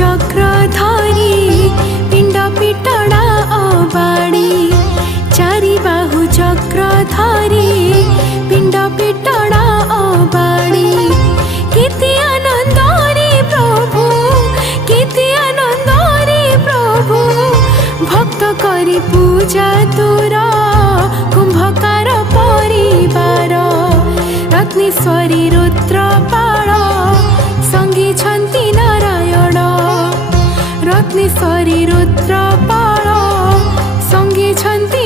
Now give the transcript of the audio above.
चक्र धरी पिंड पिटड़ा अबाड़ी चारि बाहु चक्र धरी पिंड पिटड़ा अबाड़ी केते आनंद रे प्रभु केते आनंद रे प्रभु भक्त करी पूजा तोर कुंभकार परिवार रत्नेश्वरी रुद्रपाल संगी छंती नारायण रत्नेश्वरी रुद्रपाल संगी छंती